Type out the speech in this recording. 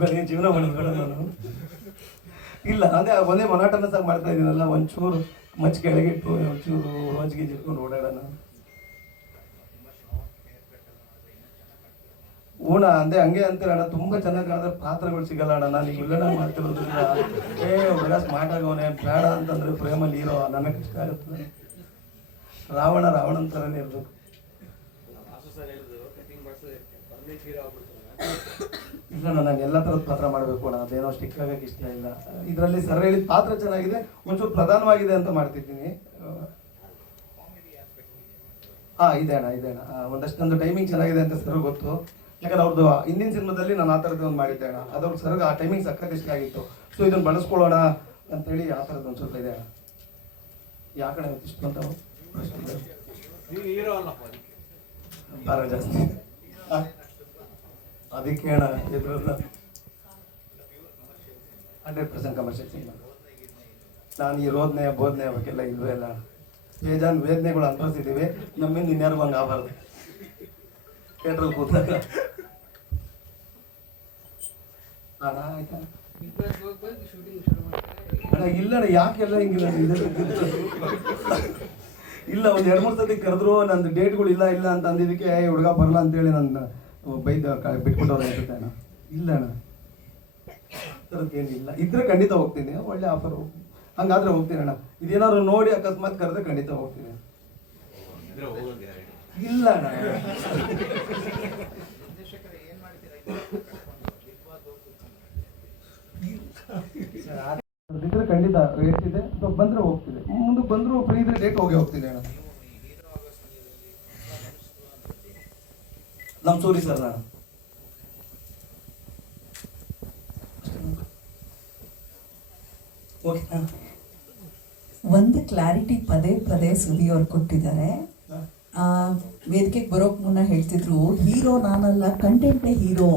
ಬೆಳಗ್ಗೆ ಜೀವನ ಮಾಡಿದ್ಬೇಡ ನಾನು. ಇಲ್ಲ ಅದೇ ಒಂದೇ ಮೊನಾಟನಸ್ ಆಗಿ ಮಾಡ್ತಾ ಇದ್ದೀನಲ್ಲ, ಒಂಚೂರು ಮಚ್ಚ ಕೆಳಗಿಟ್ಟು ಒಂಚೂರು ರೋಜ್ಗೆ ಇಟ್ಕೊಂಡು ಓಡಾಡೋಣ. ಊಣ ಅಂದೆ ಹಂಗೆ ಅಂತೀರಣ್ಣ, ತುಂಬಾ ಚೆನ್ನಾಗಿ ಕಾಣಿದ್ರೆ ಪಾತ್ರಗಳು ಸಿಗಲ್ಲ ಅಣ್ಣ. ನಾನು ಇಲ್ಲಣ್ಣ ಮಾಡ್ತಿರೋದ್ರಿಂದ ಹುಡುಗ ಸ್ಮಾರ್ಟ್ ಆಗವನೆ, ಬೇಡ ಅಂತಂದ್ರೆ ಪ್ರೇಮಲ್ಲಿ ಹೀರೋ ನನಗೆ ಇಷ್ಟ ಆಗುತ್ತೆ. ರಾವಣ ಅಂತಾನೆ ಇರ್ಬೇಕು. ಇಲ್ಲ ನಾನು ಎಲ್ಲ ಥರದ ಪಾತ್ರ ಮಾಡಬೇಕು ಅಣ್ಣ, ಅದೇನೋ ಸ್ಟಿಕ್ ಆಗಕ್ಕೆ ಇಷ್ಟ ಇಲ್ಲ. ಇದರಲ್ಲಿ ಸರ್ ಹೇಳಿದ ಪಾತ್ರ ಚೆನ್ನಾಗಿದೆ, ಒಂಚೂರು ಪ್ರಧಾನವಾಗಿದೆ ಅಂತ ಮಾಡ್ತಿದ್ದೀನಿ. ಇದೆ ಅಣ್ಣ ಒಂದಷ್ಟೊಂದು ಟೈಮಿಂಗ್ ಚೆನ್ನಾಗಿದೆ ಅಂತ ಸರ್ ಗೊತ್ತು. ಯಾಕಂದ್ರೆ ಅವ್ರದ್ದು ಹಿಂದಿನ ಸಿನಿಮಾದಲ್ಲಿ ನಾನು ಆ ಥರದ್ದು ಒಂದು ಮಾಡಿದ್ದೆ ಅಣ್ಣ, ಅದ್ರ ಸರ್ಗೆ ಆ ಟೈಮಿಂಗ್ ಸಖತ್ ಇಷ್ಟ ಆಗಿತ್ತು. ಸೊ ಇದನ್ನು ಬಳಸ್ಕೊಳ್ಳೋಣ ಅಂತೇಳಿ ಆ ಥರದ್ದು ಒಂದು ಸ್ವಲ್ಪ ಇದೆ ಅಣ್ಣ. ಯಾಕಡೆ ಇಷ್ಟು ಅಂತ ಭಾರ ಜಾಸ್ತಿ ಅದಕ್ಕೆ ಅಣ್ಣ 100% ಕಮರ್ಷಿಯಲ್ ಸಿನಿಮಾ. ನಾನು ಈ ಬೋಧನೆ ಅವಕ್ಕೆಲ್ಲ ಇಲ್ವೇ ಇಲ್ಲ. ಬೇಜಾನ್ ವೇದನೆಗಳು ಅನುಭವಿಸಿದ್ದೀವಿ, ನಮ್ಮಿಂದ ಇನ್ಯಾರಿಗೂ ಹಂಗೆ ಆಗಬಾರ್ದು. ಥಿಯೇಟ್ರಲ್ಲಿ ಕೂತಾಗ ಅಣ್ಣ ಆಯ್ತಾ ಅಣ್ಣ ಇಲ್ಲಣ್ಣ, ಯಾಕೆಲ್ಲ ಹಿಂಗಿಲ್ಲ ಇಲ್ಲ, ಒಂದು 2-3 ಸತಿ ಕರೆದ್ರು ನಂದು ಡೇಟ್ಗಳು ಇಲ್ಲ ಅಂತ ಅಂದಿದ್ದಕ್ಕೆ ಹುಡುಗ ಬರಲ್ಲ ಅಂತೇಳಿ ನನ್ನ ಬೈದ ಬಿಟ್ಕೊಟ್ಟವ್ರು ಅನ್ಸುತ್ತೆ ಅಣ್ಣ. ಇಲ್ಲ ಅಣ್ಣ, ಥರದ್ದೇನಿಲ್ಲ. ಇದ್ರೆ ಖಂಡಿತ ಹೋಗ್ತೀನಿ, ಒಳ್ಳೆ ಆಫರ್ ಹಂಗಾದ್ರೆ ಹೋಗ್ತೀನಿ ಅಣ್ಣ. ಇದೇನಾದ್ರು ನೋಡಿ ಅಕಸ್ಮಾತ್ ಕರೆದ್ರೆ ಖಂಡಿತ ಹೋಗ್ತೀನಿ. ಇಲ್ಲ ಅಣ್ಣ ಇದ್ರೆ ಖಂಡಿತ ರೇಟ್ ಇದೆ, ಬಂದ್ರೆ ಹೋಗ್ತೀನಿ. ಮುಂದಕ್ಕೆ ಬಂದ್ರು ಫ್ರೀ ಇದ್ರೆ ಡೇಟ್ ಹೋಗ್ತೀನಿ ಅಣ್ಣ. ನಮ್ಮ ಸೂರಿ ಸರ್ ನಾನು ಒಂದು ಕ್ಲಾರಿಟಿ ಪದೇ ಸುದಿ ಅವ್ರು ಕೊಟ್ಟಿದ್ದಾರೆ. ವೇದಿಕೆಗೆ ಬರೋಕ್ ಮುನ್ನ ಹೇಳ್ತಿದ್ರು, ಹೀರೋ ನಾನಲ್ಲ, ಕಂಟೆಂಟೇ ಹೀರೋ.